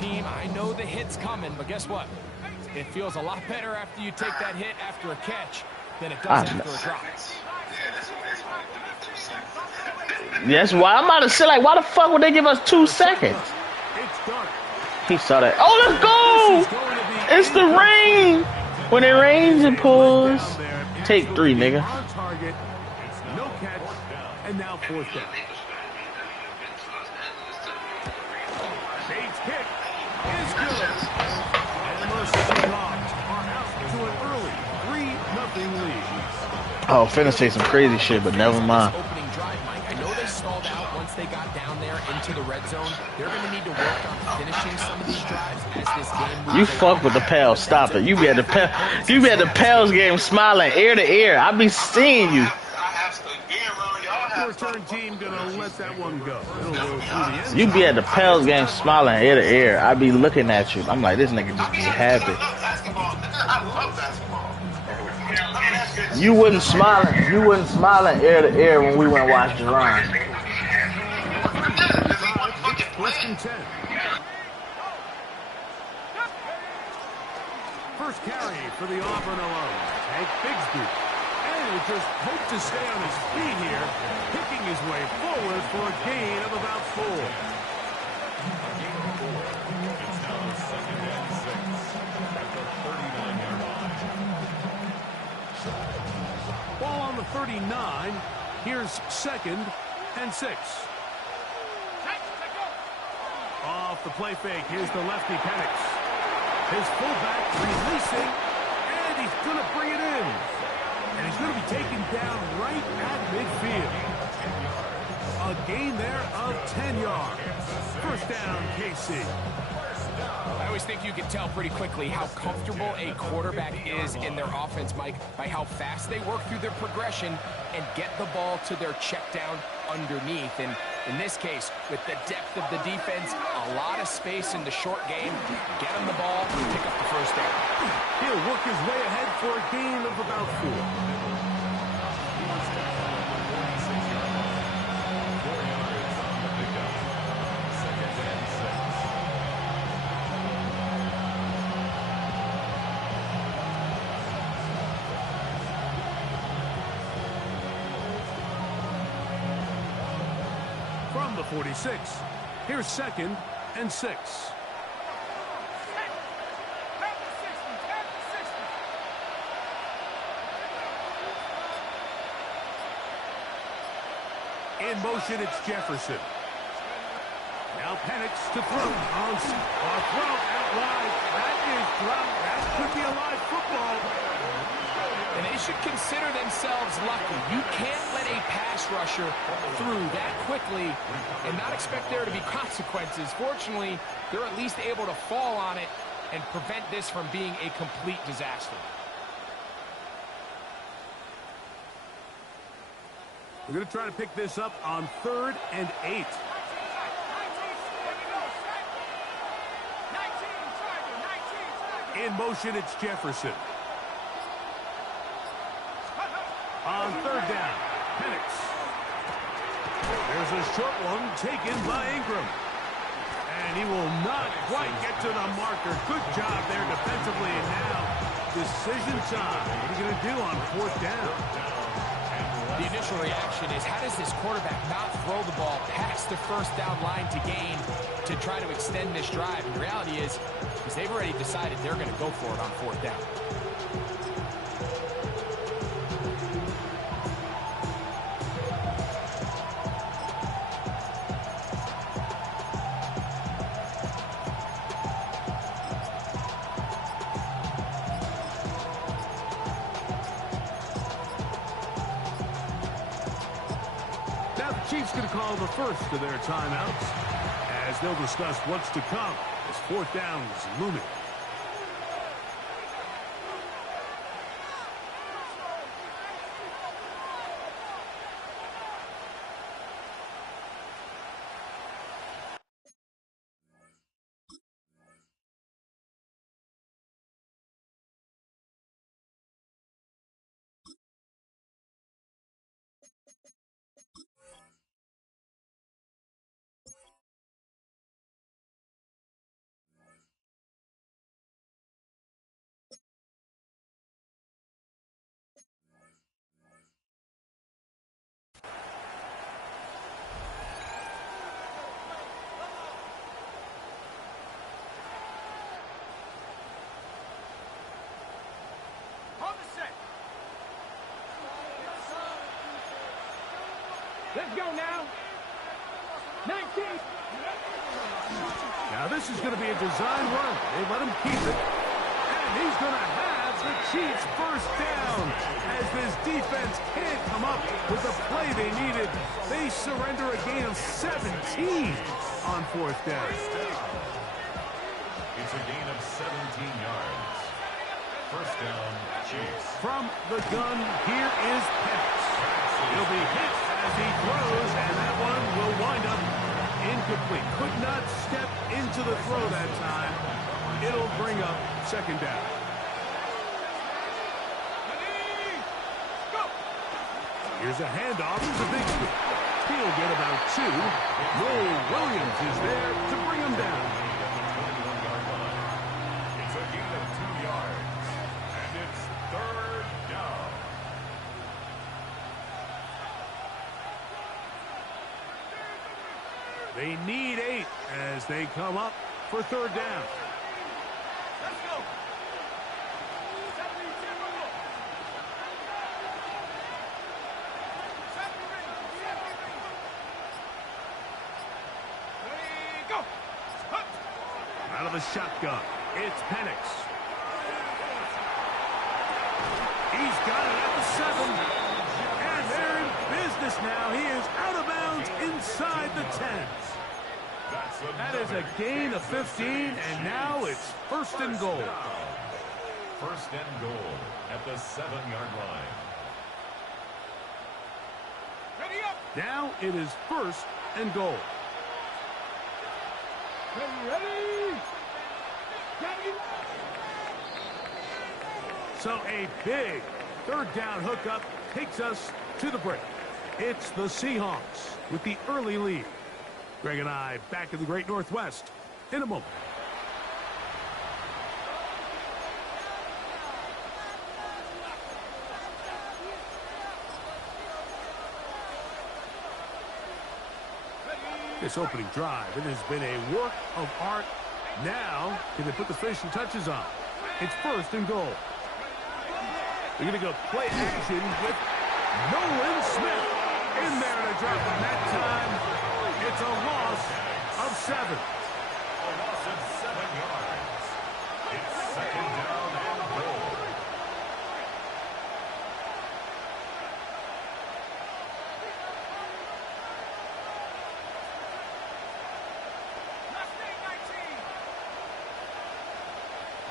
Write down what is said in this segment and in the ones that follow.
team. I know the hit's coming, but guess what? It feels a lot better after you take that hit after a catch than it does after a drop. That's why I'm about to say, like, why the fuck would they give us 2 seconds? He saw that. Oh, let's go! It's the rain. When it rains, it pours. Take 3, nigga. No catch, and now 4th down. Bates' kick is good. And the Seahawks are out to an early 3-0 lead. Oh, finna say some crazy shit, but never mind. Opening drive, Mike. I know they stalled out once they got down there into the red zone. They're going to need to work on finishing some of these drives as this game moves. You fuck with the Pels. Stop it. You be at the Pels game smiling ear to ear. I be seeing you. Return team gonna let that one go. You be at the Pels game smiling ear to ear. I be looking at you. I'm like, this nigga just be happy. You wasn't smiling ear to ear when we went and watched Jerron. First carry for the Auburn alone. Hank Bigsby. And he just hoped to stay on his feet here, picking his way forward for a gain of about 4. Ball on the 39. Here's 2nd and 6. Off the play fake. Here's the lefty Penix. His fullback releasing, and he's going to bring it in. And he's going to be taken down right at midfield. A gain there of 10 yards. First down, KC. I always think you can tell pretty quickly how comfortable a quarterback is in their offense, Mike, by how fast they work through their progression and get the ball to their check down underneath. And in this case, with the depth of the defense, a lot of space in the short game, get him the ball, pick up the first down. He'll work his way ahead for a gain of about 4. From the 46, here's 2nd and 6. In motion, it's Jefferson. Now Penix to throw. On throw out wide. That is dropped. That could be a live football. And they should consider themselves lucky. You can't let a pass rusher through that quickly and not expect there to be consequences. Fortunately, they're at least able to fall on it and prevent this from being a complete disaster. We're going to try to pick this up on 3rd and 8. In motion, it's Jefferson. On 3rd down, Penix. There's a short one taken by Ingram. And he will not quite get to the marker. Good job there defensively. And now, decision time. What are you going to do on 4th down? The initial reaction is, how does this quarterback not throw the ball past the first down line to gain to try to extend this drive? And the reality is they've already decided they're going to go for it on 4th down. Chiefs going to call the first of their timeouts as they'll discuss what's to come as 4th down is looming. Let's go now. 19. Now this is going to be a design run. They let him keep it. And he's going to have the Chiefs first down. As this defense can't come up with the play they needed, they surrender a gain of 17 on fourth down. It's a gain of 17 yards. First down, Chiefs. From the gun, here is Penix. He'll be hit as he throws, and that one will wind up incomplete. Could not step into the throw that time. It'll bring up second down. Here's a handoff to Bixby. He'll get about 2. Noel Williams is there to bring him down. It's a gain of 2 yards. And it's third down. They need 8 as they come up for third down. Let's go. Out of the shotgun, it's Penix. He's got it at the 7. And they're in business now. He is out of bounds inside the 10. That is a gain of 15, and now it's first and goal. First and goal at the 7-yard line. Ready up. Now it is first and goal. Ready. So a big third down hookup takes us to the break. It's the Seahawks with the early lead. Greg and I back in the Great Northwest in a moment. This opening drive, it has been a work of art. Now, can they put the finishing touches on? It's first and goal. They're going to go play action with Nolan Smith in there to drop him that time. It's a loss of 7. A loss of 7 yards. It's second down and goal.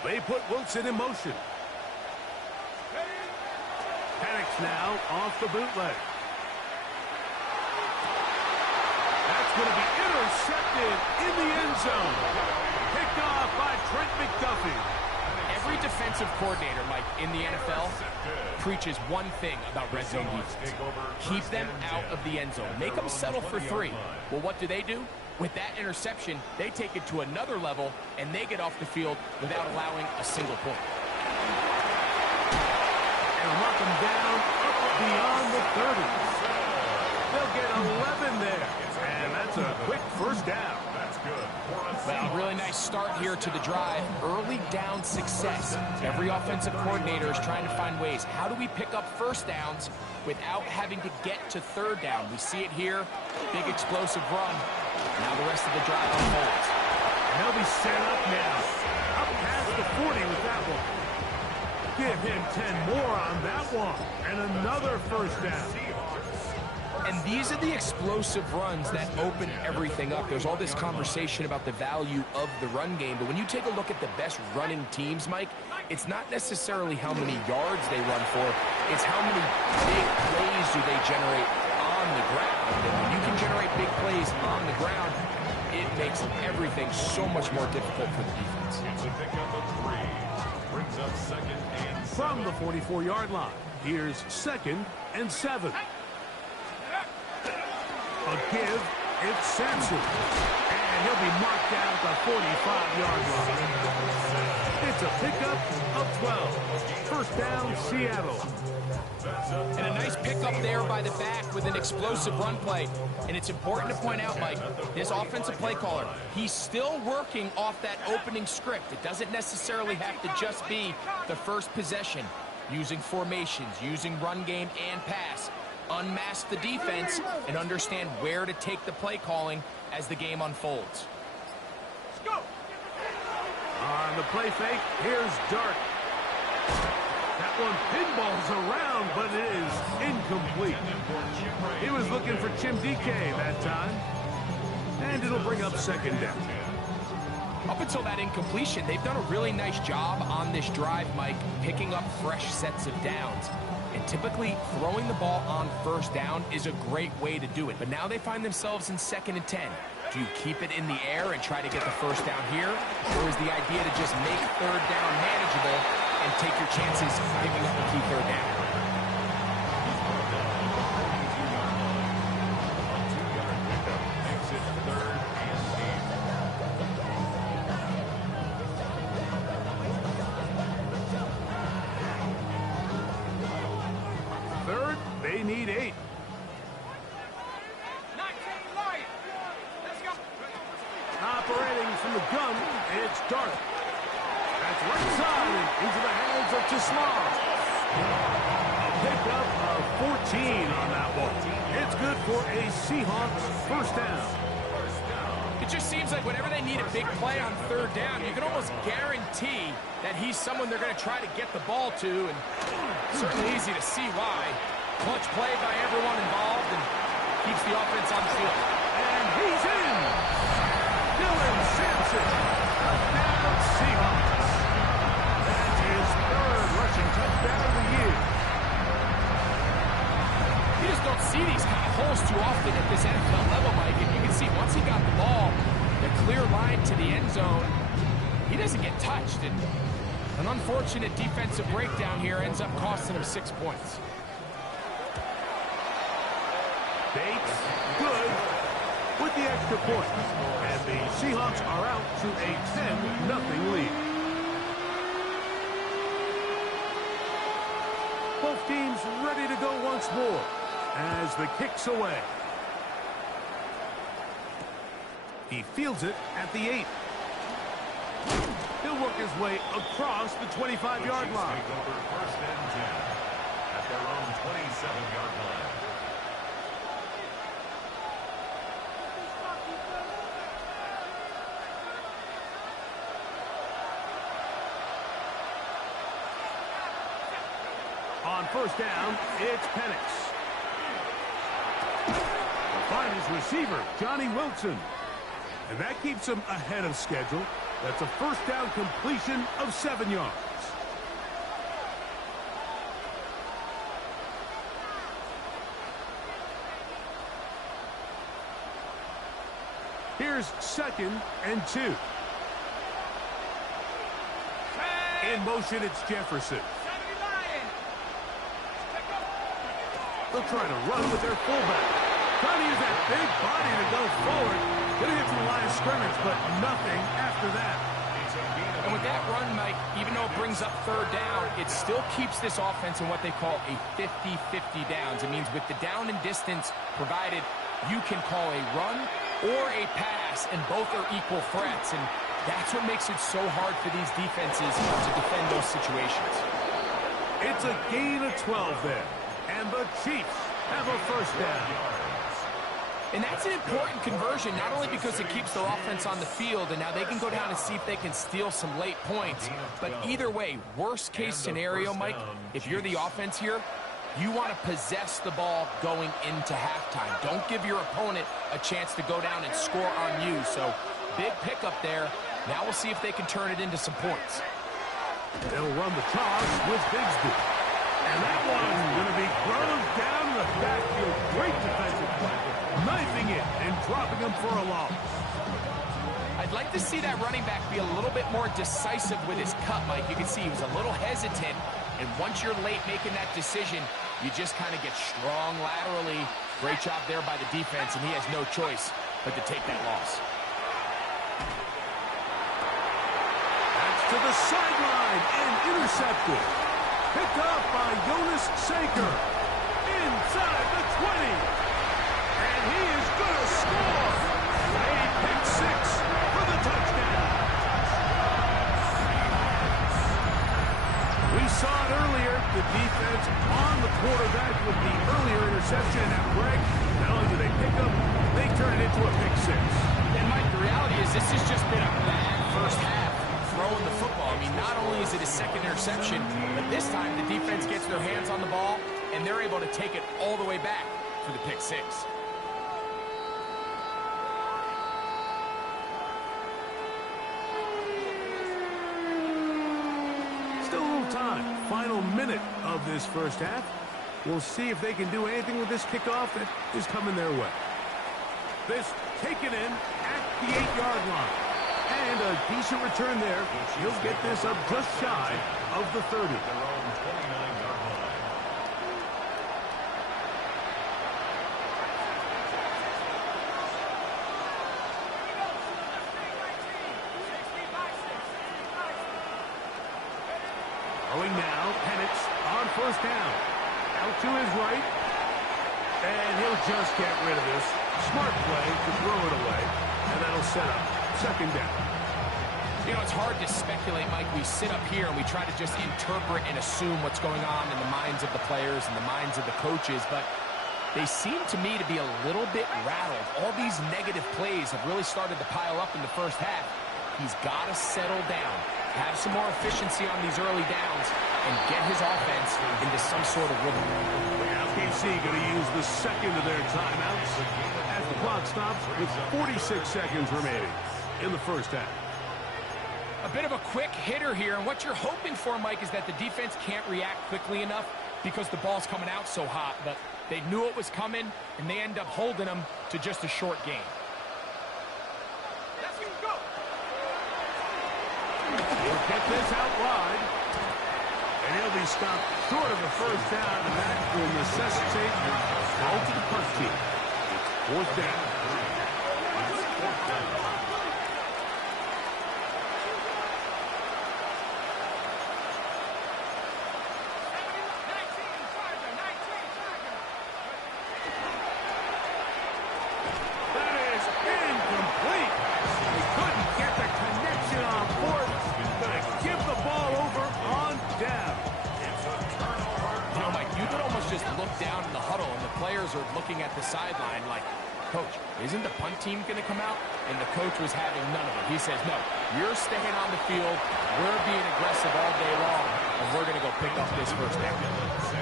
They put Wilson in motion. Penix now off the bootleg. That's going to be intercepted in the end zone. Picked off by Trent McDuffie. Every defensive coordinator, Mike, in the NFL preaches one thing about red zone defense. Keep them out of the end zone. Make them settle for 3. Well, what do? With that interception, they take it to another level, and they get off the field without allowing a single point. And lock them down up beyond the 30s. They'll get 11 there. And that's a quick first down. That's good. Well, really nice start here to the drive. Early down success. Every offensive coordinator is trying to find ways. How do we pick up first downs without having to get to third down? We see it here. Big explosive run. Now the rest of the drive unfolds. And they'll be set up now. Up past the 40 with that one. Give him 10 more on that one. And another first down. And these are the explosive runs that open everything up. There's all this conversation about the value of the run game, but when you take a look at the best running teams, Mike, it's not necessarily how many yards they run for, it's how many big plays do they generate on the ground. And when you can generate big plays on the ground, it makes everything so much more difficult for the defense. It's a pickup of 3. Brings up second and 7. From the 44-yard line, here's second and 7. A give, it's Sampson. And he'll be marked down at the 45-yard line. It's a pickup of 12. First down, Seattle. And a nice pickup there by the back with an explosive run play. And it's important to point out, Mike, this offensive play caller, he's still working off that opening script. It doesn't necessarily have to just be the first possession. Using formations, using run game and pass. unmask the defense, and understand where to take the play calling as the game unfolds. Let's go. On the play fake, here's Dart. That one pinballs around, but it is incomplete. He was looking for Chim DK that time. And it'll bring up second down. Up until that incompletion, they've done a really nice job on this drive, Mike, picking up fresh sets of downs. And typically, throwing the ball on first down is a great way to do it. But now they find themselves in 2nd and 10. Do you keep it in the air and try to get the first down here? Or is the idea to just make third down manageable and take your chances picking up a key third down? Third, they need 8. Operating from the gun, it's Dart. That's right side and into the hands of Tislar. A pickup of 14 on that ball. It's good for a Seahawks first down. It just seems like whenever they need a big play on third down, you can almost guarantee that he's someone they're going to try to get the ball to, and certainly easy to see why. Clutch play by everyone involved and keeps the offense on the field. And he's in! Dylan Sampson, touchdown Seahawks. That's his 3rd rushing touchdown of the year. You just don't see these kind of holes too often at this NFL level, Mike. And you can see once he got the ball, the clear line to the end zone, he doesn't get touched. And an unfortunate defensive breakdown here ends up costing him 6 points. Bates, good, with the extra point. And the Seahawks are out to a 10-0 lead. Both teams ready to go once more as the kick's away. He fields it at the 8. He'll work his way across the 25-yard line. First and 10 at their own 27-yard line. On first down, it's Penix. Find his receiver, Johnny Wilson. And that keeps him ahead of schedule. That's a first down completion of 7 yards. Here's 2nd and 2. In motion, it's Jefferson. They'll try to run with their fullback. Trying to use that big body to go forward. Gonna get to the line of scrimmage, but nothing after that. And with that run, Mike, even though it brings up third down, it still keeps this offense in what they call a 50-50 downs. It means with the down and distance provided, you can call a run or a pass, and both are equal threats. And that's what makes it so hard for these defenses to defend those situations. It's a gain of 12 there. And the Chiefs have a first down. And that's an important conversion, not only because it keeps their offense on the field, and now they can go down and see if they can steal some late points. But either way, worst case scenario, Mike, if you're the offense here, you want to possess the ball going into halftime. Don't give your opponent a chance to go down and score on you. So big pickup there. Now we'll see if they can turn it into some points. They'll run the toss with Bigsby. And that one's going to be thrown down the backfield. Great defensive play. Knifing it and dropping him for a loss. I'd like to see that running back be a little bit more decisive with his cut, Mike. You can see he was a little hesitant. And once you're late making that decision, you just kind of get strong laterally. Great job there by the defense, and he has no choice but to take that loss. That's to the sideline and intercepted. Picked up by Jonas Saker. Inside the 20. And he is going to score. A pick six for the touchdown. We saw it earlier. the defense on the quarterback with the earlier interception. And now, Greg, not only do they pick up, they turn it into a pick six. And, Mike, the reality is this has just been a bad first half throwing the football. I mean, not only is it a second interception, but this time the defense gets their hands on the ball, and they're able to take it all the way back for the pick six. Still a little time. Final minute of this first half. We'll see if they can do anything with this kickoff that is coming their way. This taken in at the 8-yard line. And a decent return there. He'll get this up just shy of the 30. Throwing now, Penix on first down. Out to his right. And he'll just get rid of this. Smart play to throw it away. And that'll set up second down. You know, it's hard to speculate, Mike. We sit up here and we try to just interpret and assume what's going on in the minds of the players and the minds of the coaches, but they seem to me to be a little bit rattled. All these negative plays have really started to pile up in the first half. He's got to settle down, have some more efficiency on these early downs, and get his offense into some sort of rhythm. Now KC going to use the second of their timeouts as the clock stops with 46 seconds remaining in the first half. A bit of a quick hitter here, and what you're hoping for, Mike, is that the defense can't react quickly enough because the ball's coming out so hot, but they knew it was coming, and they end up holding them to just a short game. He'll get this out wide, and he'll be stopped short of the first down, and that will necessitate a ball to the punt team. Fourth down. Are looking at the sideline like, Coach, isn't the punt team going to come out? And the coach was having none of it. He says, no, you're staying on the field. We're being aggressive all day long, and we're going to go pick up this first down.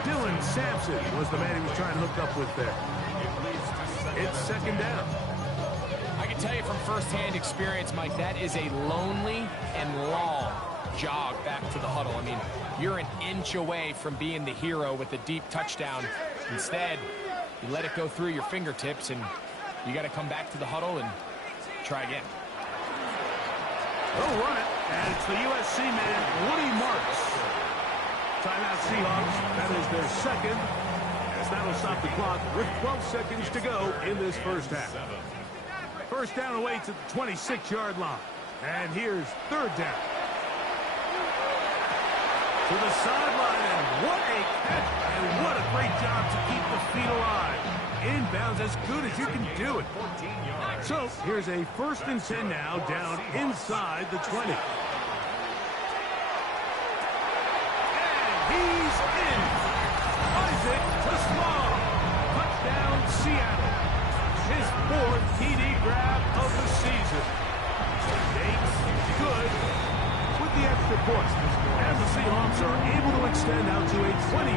Dylan Sampson was the man he was trying to hook up with there. It's second down. I can tell you from firsthand experience, Mike, that is a lonely and long jog back to the huddle. I mean, you're an inch away from being the hero with a deep touchdown. Instead, you let it go through your fingertips, and you got to come back to the huddle and try again. They'll run it, and it's the USC man, Woody Marks. Timeout Seahawks. That is their second, as that'll stop the clock with 12 seconds to go in this first half. First down away to the 26-yard line. And here's third down. To the sideline, and what a catch, and what a great job to keep the feet alive. Inbounds as good as you can do it. So here's a 1st and 10 now, down inside the 20. And he's in. Isaac Tasman. Touchdown, Seattle. His 4th TD grab of the season. Makes good with the extra point. And the Seahawks are able to extend out to a 24-0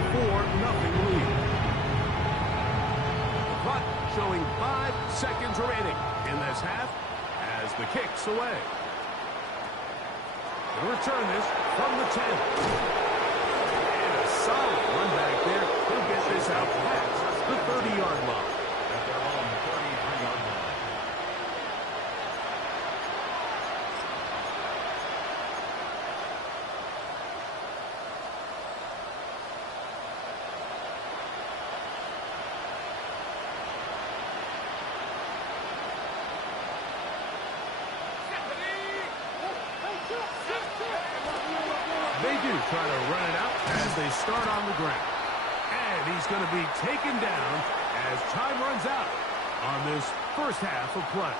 lead. The clock showing 5 seconds remaining in this half as the kick's away. They'll return this from the 10. And a solid run back there. He'll get this out past the 30-yard line. At their own 33-yard line. They do try to run it out as they start on the ground. And he's going to be taken down as time runs out on this first half of play.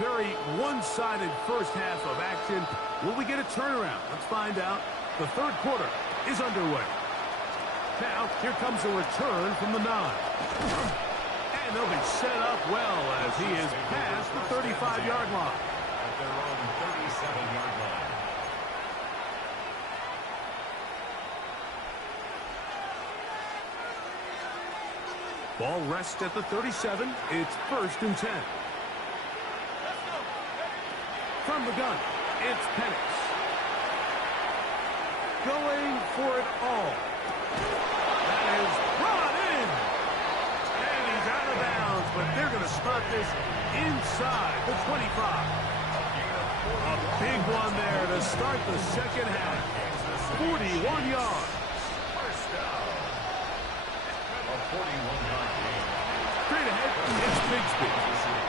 very one-sided first half of action. Will we get a turnaround? Let's find out. The third quarter is underway. Now, here comes a return from the 9. And they'll be set up well as he is past the 35-yard line. At their own 37-yard line. Ball rests at the 37. It's 1st and 10. From the gun, it's Penix. Going for it all. That is brought in. And he's out of bounds, but they're going to spot this inside the 25. A big one there to start the second half. 41 yards. First down. A 41-yard gain. Straight ahead, it's Bigsby.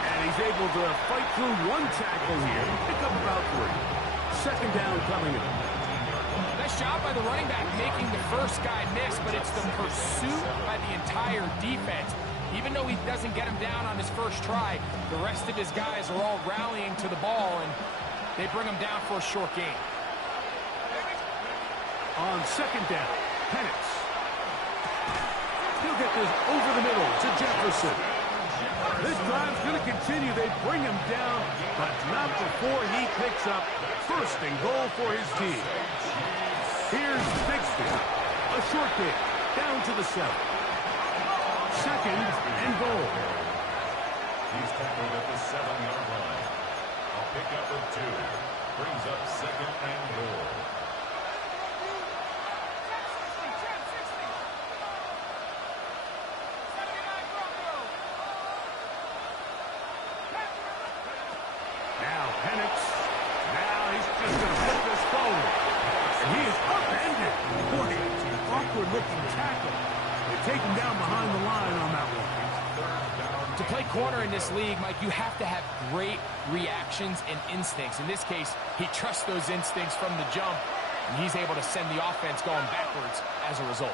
And he's able to fight through one tackle here, pick up about 3. Second down coming up. Nice job by the running back making the first guy miss, but it's the pursuit by the entire defense. Even though he doesn't get him down on his first try, the rest of his guys are all rallying to the ball, and they bring him down for a short gain. On second down, Penix. He'll get this over the middle to Jefferson. This drive's going to continue. They bring him down, but not before he picks up 1st and goal for his team. Here's Bigsby. A short kick down to the 7. 2nd and goal. He's tackled at the 7-yard line. A pickup of 2. Brings up 2nd and goal. Now Penix. Now he's just going to put this forward. And he is upended. Boy, awkward-looking tackle. They take him down behind the line on that one. To play corner in this league, Mike, you have to have great reactions and instincts. In this case, he trusts those instincts from the jump, and he's able to send the offense going backwards as a result.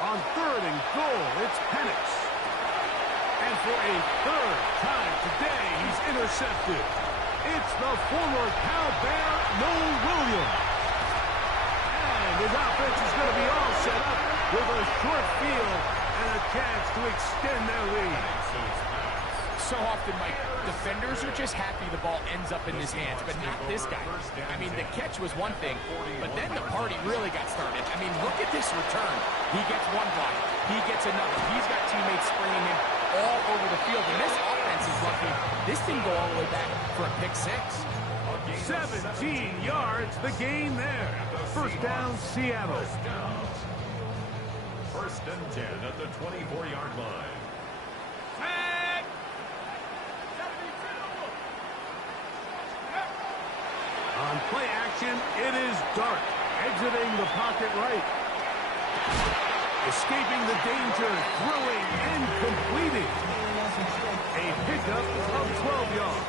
On 3rd and goal, it's Penix. And for a 3rd time today, he's intercepted. It's the former Cal Bear, Noel Williams. And his offense is going to be all set up with a short field and a chance to extend their lead. So often, Mike, defenders are just happy the ball ends up in his hands, but not this guy. I mean, the catch was one thing, but then the party really got started. I mean, look at this return. He gets one block. He gets another. He's got teammates springing him all over the field, and this offense is lucky. This didn't go all the way back for a pick 6. 17 yards, the gain there. 1st down, Seattle. 1st and 10 at the 24-yard line. On play action, it is Dart, exiting the pocket right. Escaping the danger, throwing and completing. A pickup of 12 yards.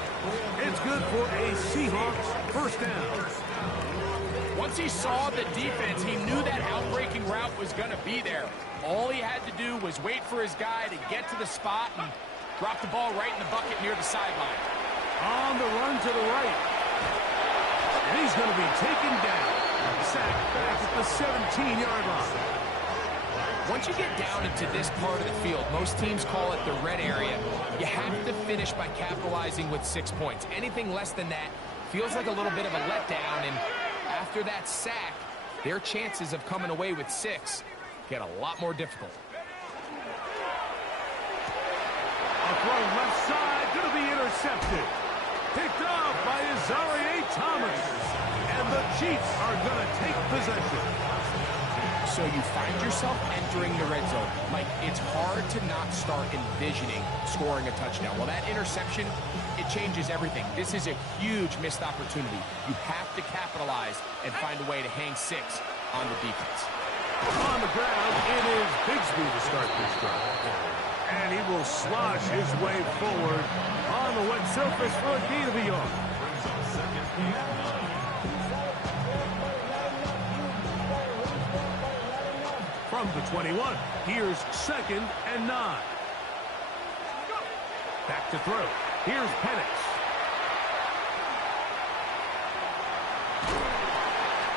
It's good for a Seahawks 1st down. Once he saw the defense, he knew that outbreaking route was going to be there. All he had to do was wait for his guy to get to the spot and drop the ball right in the bucket near the sideline. On the run to the right. And he's going to be taken down. Sacked back at the 17-yard line. Once you get down into this part of the field, most teams call it the red area. You have to finish by capitalizing with 6 points. Anything less than that feels like a little bit of a letdown, and after that sack, their chances of coming away with 6 get a lot more difficult. A throw left side, going to be intercepted. Picked off by yr2 Thomas. And the Chiefs are going to take possession. So you find yourself entering the red zone. Mike, it's hard to not start envisioning scoring a touchdown. Well, that interception, it changes everything. This is a huge missed opportunity. You have to capitalize and find a way to hang 6 on the defense. On the ground, it is Bigsby to start this drive. And he will slosh his way forward on the wet surface for a gain of a yard. Brings up 2nd and 9. from the 21. Here's 2nd and 9. Back to throw. Here's Penix.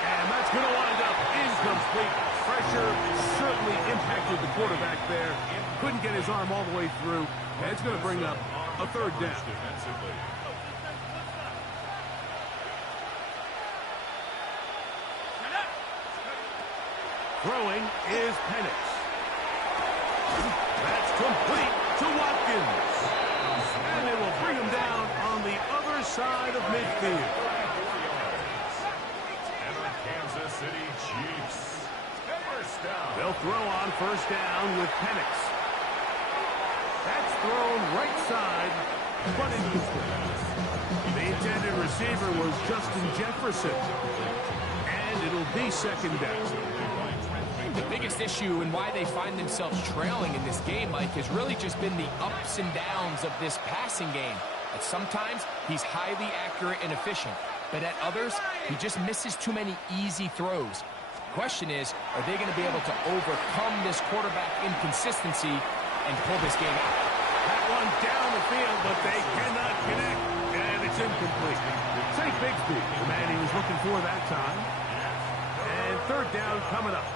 And that's going to wind up incomplete. Pressure certainly impacted the quarterback there. Couldn't get his arm all the way through. And it's going to bring up a 3rd down. Throwing is Penix. That's complete to Watkins. And they will bring him down on the other side of midfield. And our Kansas City Chiefs. First down. They'll throw on 1st down with Penix. That's thrown right side, but incomplete. The intended receiver was Justin Jefferson. And it'll be 2nd down. The biggest issue and why they find themselves trailing in this game, Mike, has really just been the ups and downs of this passing game. At sometimes, he's highly accurate and efficient, but at others, he just misses too many easy throws. The question is, are they going to be able to overcome this quarterback inconsistency and pull this game out? That one down the field, but they cannot connect, and it's incomplete. St. Bigsby, the man he was looking for that time. And 3rd down coming up.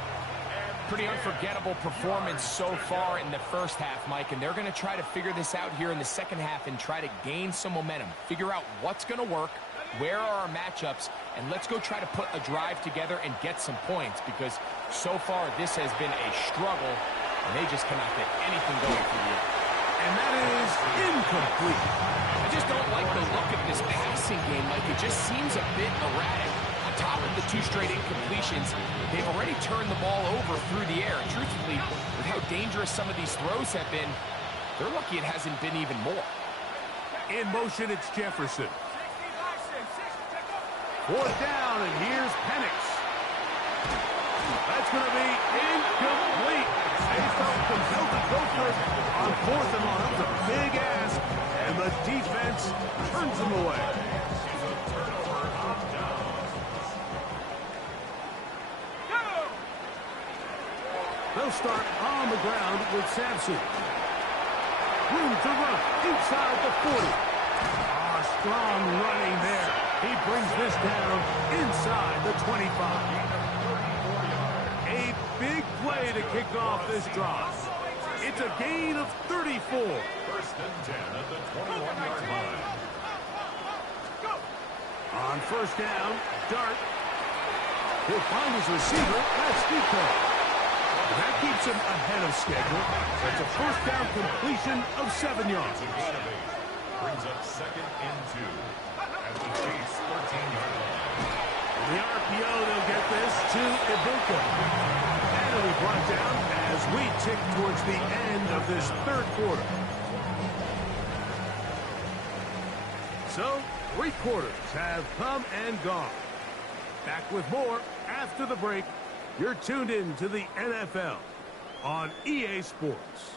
Pretty unforgettable performance so far in the first half, Mike, and they're going to try to figure this out here in the second half and try to gain some momentum. Figure out what's going to work, where are our matchups, and let's go try to put a drive together and get some points, because so far this has been a struggle, and they just cannot get anything going for you. And that is incomplete. I just don't like the look of this passing game, Mike. It just seems a bit erratic. On top of the 2 straight incompletions, they've already turned the ball over through the air. And truthfully, with how dangerous some of these throws have been, they're lucky it hasn't been even more. In motion, it's Jefferson. 4th down, and here's Penix. That's going to be incomplete. They felt compelled to go for it on 4th and long. That was a big ask, and the defense turns them away. They'll start on the ground with Sampson. Room to run inside the 40. Strong running there. He brings this down inside the 25. A big play to kick off this drive. It's a gain of 34. 1st and 10 at the 21-yard line. On 1st down, Dart. He'll find his receiver. That's Deco. That keeps him ahead of schedule. That's a 1st down completion of 7 yards. Brings up 2nd and 2 at the Chiefs' 13-yard line. In the RPO, they'll get this to Ibuka. And it'll be brought down as we tick towards the end of this 3rd quarter. So, 3 quarters have come and gone. Back with more after the break. You're tuned in to the NFL on EA Sports.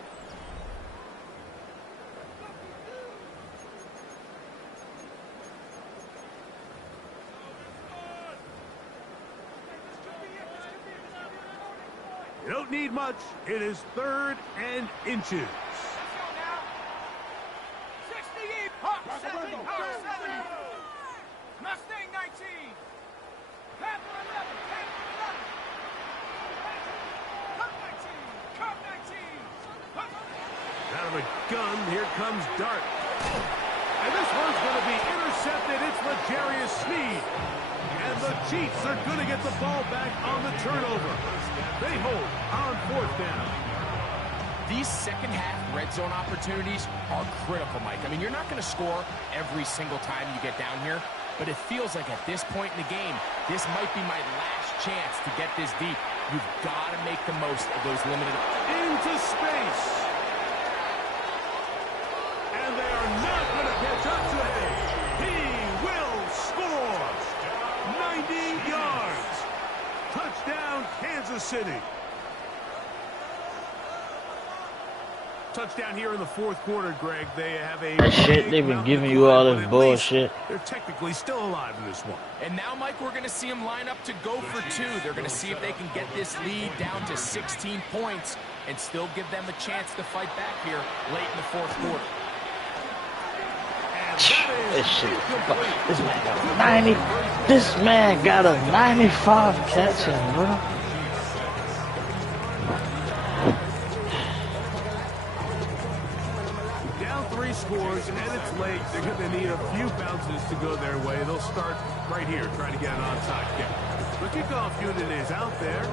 You don't need much. It is 3rd and inches. Mustang 19. Panther 11. Panther 11. Cup 19. Cup 19. Out of the gun, here comes Dart. And this one's going to be intercepted. It's L'Jarius Sneed. And the Chiefs are going to get the ball back on the turnover. They hold on 4th down. These second half red zone opportunities are critical, Mike. I mean, you're not going to score every single time you get down here, but it feels like at this point in the game, this might be my last chance to get this deep. You've got to make the most of those limited... Into space. And they are not going to catch up to him. He will score. 90 yards. Touchdown, Kansas City. touchdown here in the fourth quarter, Greg. They have a That shit, they've been giving you all this bullshit. They're technically still alive in this one. And now, Mike, we're going to see them line up to go for two. They're going to see if they can get this lead down to 16 points and still give them a chance to fight back here late in the fourth quarter. This shit, this man got a 90. This man got a 95 catching, bro. Scores and it's late. They're going to need a few bounces to go their way. They'll start right here trying to get an onside kick. The kickoff unit is out there,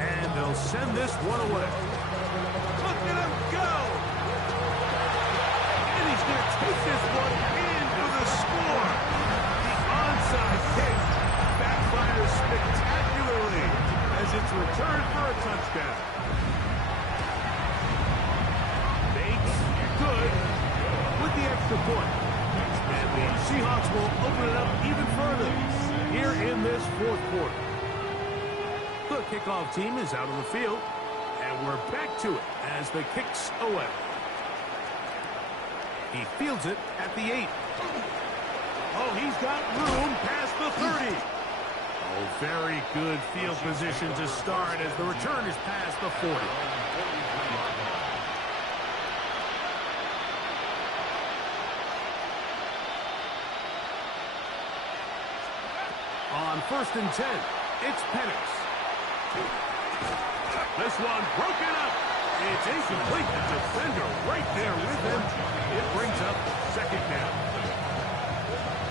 and they'll send this one away. Look at him go! And he's going to take this one in for the score. The onside kick backfires spectacularly as it's returned for a touchdown. Makes good. With the extra point. And the Seahawks will open it up even further here in this fourth quarter. The kickoff team is out on the field, and we're back to it as the kick's away. He fields it at the 8. Oh, he's got room past the 30. Oh, very good field position to start as the return is past the 40. On 1st and 10, it's Penix. This one broken up. It's incomplete. The defender right there with him. It brings up 2nd down.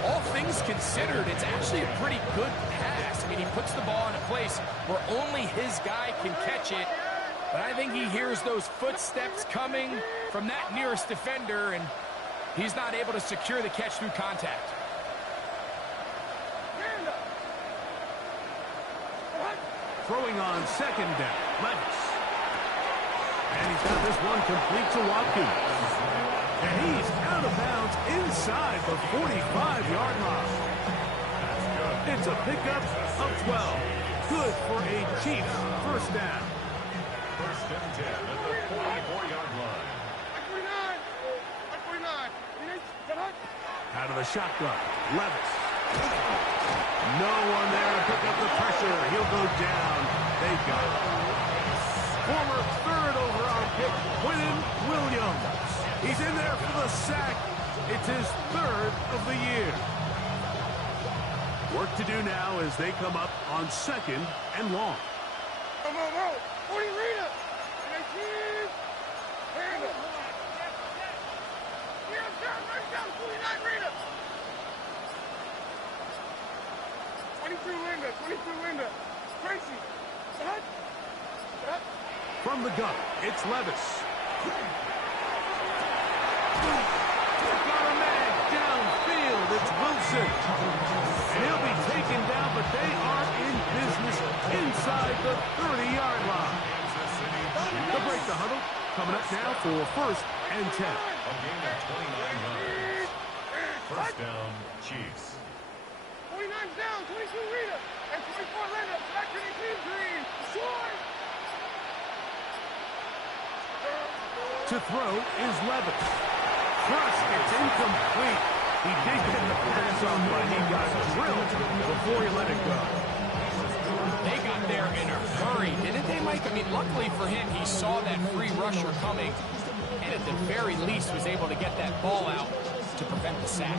All things considered, it's actually a pretty good pass. I mean, he puts the ball in a place where only his guy can catch it. But I think he hears those footsteps coming from that nearest defender, and he's not able to secure the catch through contact. Throwing on 2nd down, Levis. And he's got this one complete to Watkins. And he's out of bounds inside the 45-yard line. It's a pickup of 12. Good for a Chiefs 1st down. 1st and 10 at the 44-yard line. 49. Out of the shotgun, Levis. No one there to pick up the pressure. He'll go down. They got it. Former 3rd overall pick, Quinton Williams. He's in there for the sack. It's his 3rd of the year. Work to do now as they come up on 2nd and long. Come on. 40 Rita. 19. Hand up. Right down. 49 Rita. 22 Linda. Tracy. From the gun, it's Levis. Got a man downfield. It's Wilson. And he'll be taken down, but they are in business inside the 30-yard line. They'll break the huddle. Coming up now for 1st and 10. A gain of 29 yards. 1st down, Chiefs. 49's down. 22 Rita. And 24 Linda. Back to the team green. Short. To throw is Levis. First, it's incomplete. He did get the pass on, but he got drilled before he let it go. They got there in a hurry, didn't they, Mike? I mean, luckily for him, he saw that free rusher coming, and at the very least was able to get that ball out to prevent the sack.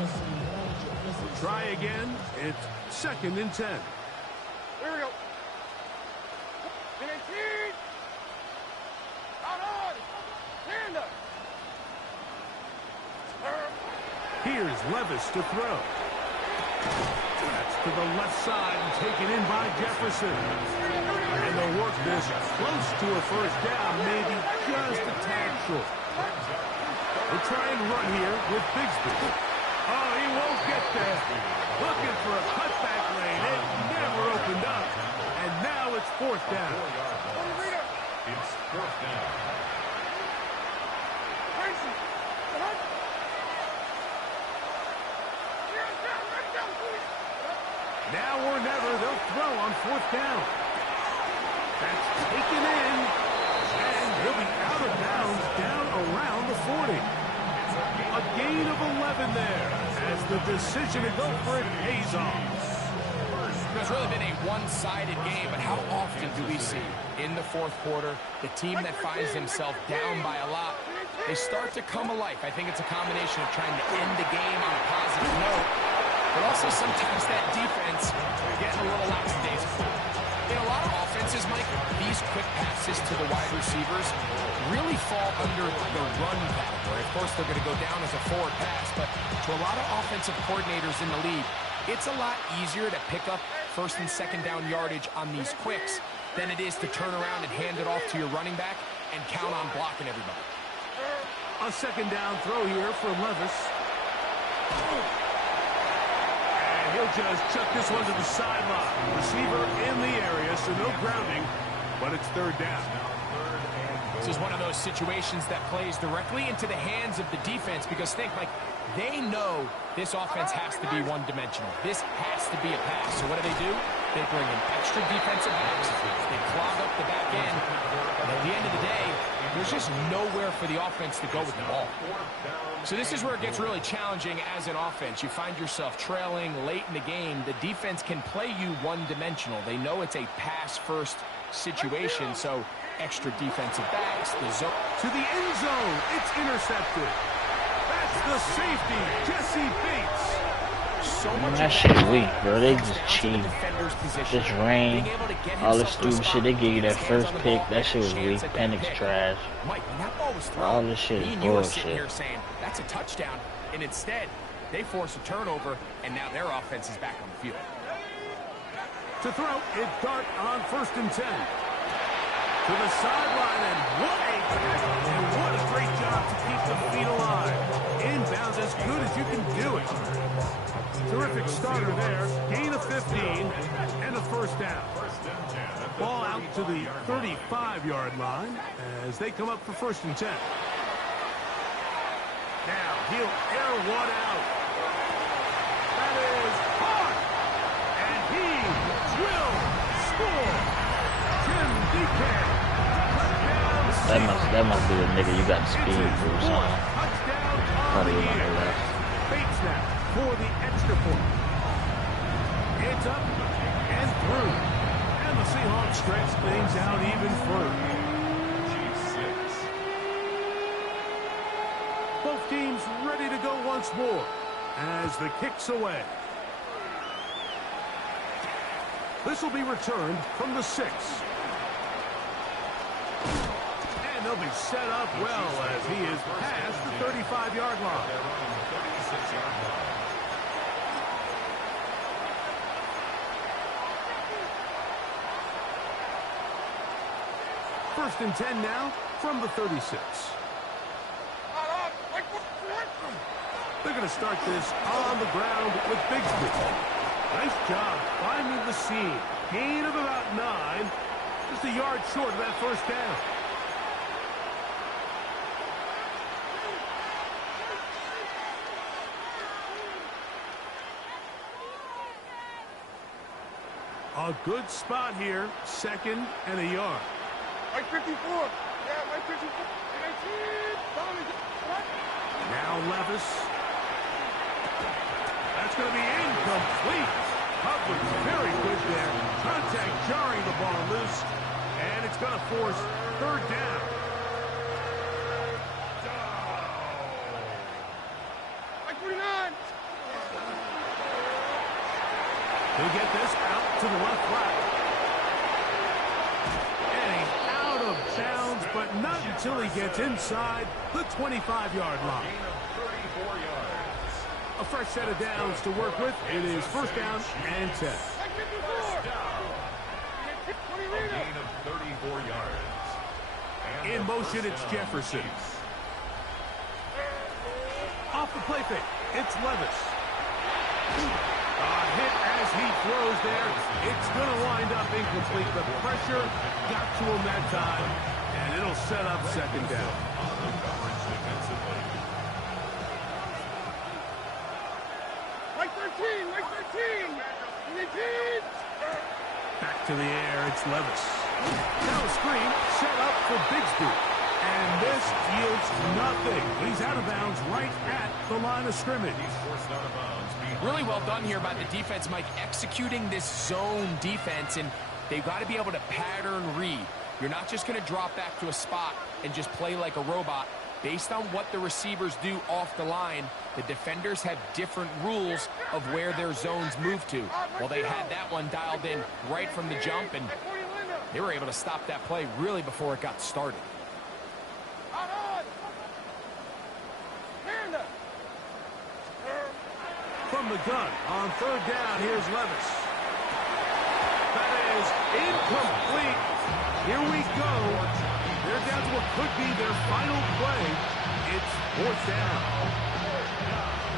Try again. It's 2nd and 10. Here we go. 18. Out on. Hand up. Here's Levis to throw. That's to the left side and taken in by Jefferson. And they'll work this close to a 1st down, maybe just a tad short. We'll try and run here with Bigsby. Oh, he won't get there. Looking for a cutback lane. It never opened up. And now it's 4th down. It's 4th down. Now or never, they'll throw on 4th down. That's taken in. And He'll be out of bounds down around the 40. A gain of 11 there as the decision to go for it pays off. It's really been a one-sided game, but how often do we see in the fourth quarter the team that finds themselves down by a lot, they start to come alive. I think it's a combination of trying to end the game on a positive note, but also sometimes that defense getting a little lackadaisical. In a lot of offenses, Mike, these quick passes to the wide receivers really fall under the run category. Of course, they're going to go down as a forward pass, but to a lot of offensive coordinators in the league, it's a lot easier to pick up first and second down yardage on these quicks than it is to turn around and hand it off to your running back and count on blocking everybody. A second down throw here for Levis. And he'll just chuck this one to the sideline. Receiver in the area, so no grounding, but it's third down. This is one of those situations that plays directly into the hands of the defense because think, like, they know this offense has to be one-dimensional. This has to be a pass. So what do? They bring in extra defensive backs. They clog up the back end. And at the end of the day, there's just nowhere for the offense to go with the ball. So this is where it gets really challenging as an offense. You find yourself trailing late in the game. The defense can play you one-dimensional. They know it's a pass-first situation, so extra defensive backs. The zone. To the end zone. It's intercepted. That's the safety, Jesse Bates. So much that shit weak, bro. They just cheat. Just rain. All this stupid shit. They give you that first pick. That shit was weak. Penix trash. All this shit is bullshit. That's a touchdown, and instead, they force a turnover, and now their offense is back on the field. To throw, it's Dart on 1st and 10. To the sideline, and what a tackle, and what a great job to keep the feet alive. Inbounds as good as you can do it. Terrific starter there. Gain of 15 and a first down. Ball out to the 35-yard line as they come up for 1st and 10. Now he'll air one out. That is hard. And he will score. Jim DK. That must be the nigga you got speed through, son. Probably on the left. Fake snap for the extra point. It's up and through. And the Seahawks stretch things out even further. Both teams ready to go once more as the kick's away. This will be returned from the 6. And they'll be set up well as he is past the 35-yard line. First and 10 now from the 36. They're going to start this on the ground with Bigsby. Nice job finding the seam. Gain of about 9. Just a yard short of that first down. A good spot here. 2nd and a yard. Like 54. Yeah, like 54. Now Levis. That's going to be incomplete. Coverage very good there. Contact jarring the ball loose. And it's going to force 3rd down. Like 49. He'll get this out to the left flat. And he's out of bounds, but not until he gets inside the 25-yard line. A fresh set of downs to work with. It is 1st down and 10. Gain of 34 yards. In motion, it's Jefferson. Off the play fake, it's Levis. A hit as he throws there. It's going to wind up incomplete. The pressure got to him that time, and it'll set up 2nd down. Like 13, like 13. Back to the air, it's Levis. Now a screen set up for Bigsby. And this yields nothing. He's out of bounds right at the line of scrimmage. Really well done here by the defense, Mike, executing this zone defense, and they've got to be able to pattern read. You're not just going to drop back to a spot and just play like a robot. Based on what the receivers do off the line, the defenders have different rules of where their zones move to. Well, they had that one dialed in right from the jump, and they were able to stop that play really before it got started. From the gun on third down, here's Levis. That is incomplete. Here we go. They're down to what could be their final play. It's fourth down.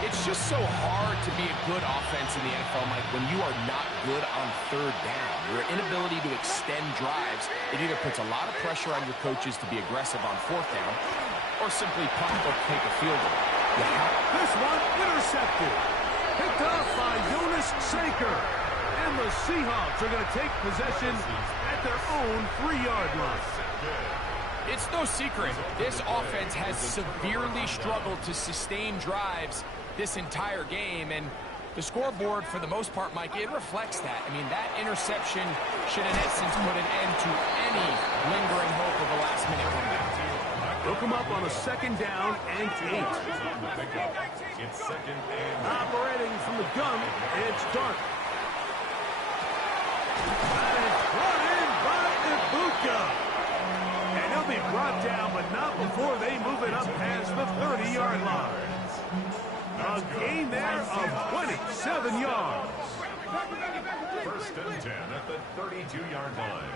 It's just so hard to be a good offense in the NFL, Mike, when you are not good on third down. Your inability to extend drives, it either puts a lot of pressure on your coaches to be aggressive on fourth down or simply punt or take a field goal. This one intercepted. Picked off by Jonas Sanker. And the Seahawks are going to take possession at their own 3-yard line. It's no secret, this offense has severely struggled to sustain drives this entire game, and the scoreboard, for the most part, Mike, it reflects that. I mean, that interception should, in essence, put an end to any lingering hope of a last-minute comeback. They'll come up on a second down and 8. It's second and Operating from the gun, it's Dart. That is brought in by Ibuka. And he'll be brought down, but not before they move it up past the 30-yard line. A gain there of 27 yards. first and 10 at the 32-yard line.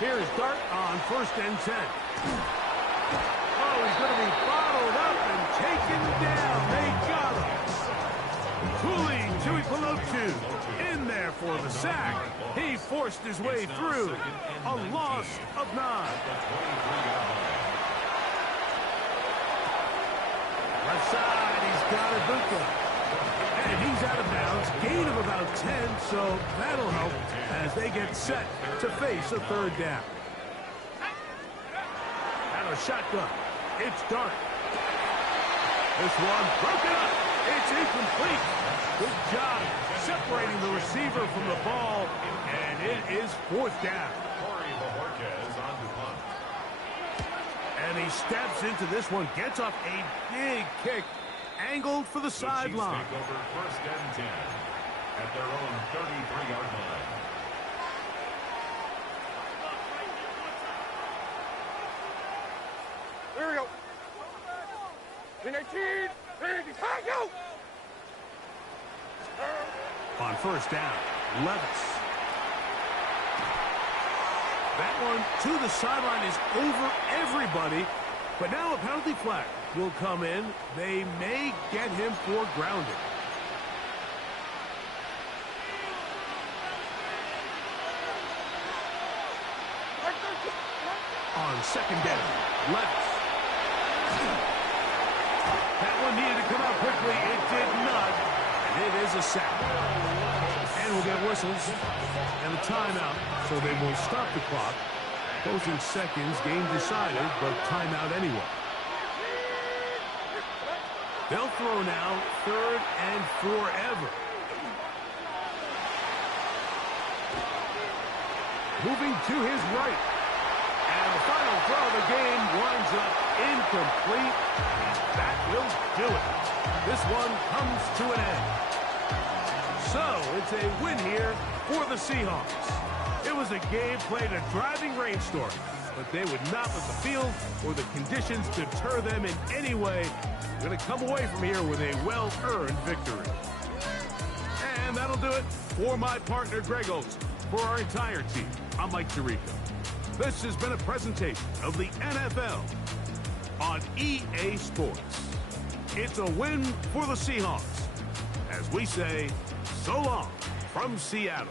Here's Dart on first and 10. Oh, he's going to be bottled up and taken down. They got him. Tuli Tuipulotu in there for the sack. He forced his way through. A loss of 9. Left side, he's got Ibuka. And he's out of bounds. Gain of about 10, so that'll help as they get set to face a third down. Out of shotgun, it's Dart. This one broken up. It's incomplete. Good job separating the receiver from the ball, and it is fourth down. And he steps into this one, gets up a big kick, angled for the sideline. Take over first and 10 at their own 33-yard line. Here we go. 19, 20, go! On first down, Levis. That one to the sideline is over everybody, but now a penalty flag will come in. They may get him for grounding. On second down, Levis. That one needed to come out quickly. It did not, and it is a sack. And we'll get whistles and a timeout, so they will stop the clock. Closing seconds, game decided, but timeout anyway. They'll throw now, third and forever. Moving to his right. And the final throw of the game winds up incomplete. That will do it. This one comes to an end. So, it's a win here for the Seahawks. It was a game played a driving rainstorm, but they would not let the field or the conditions deter them in any way. They're going to come away from here with a well-earned victory. And that'll do it for my partner, Greg Olson. For our entire team, I'm Mike Tirico. This has been a presentation of the NFL on EA Sports. It's a win for the Seahawks, as we say, so long from Seattle.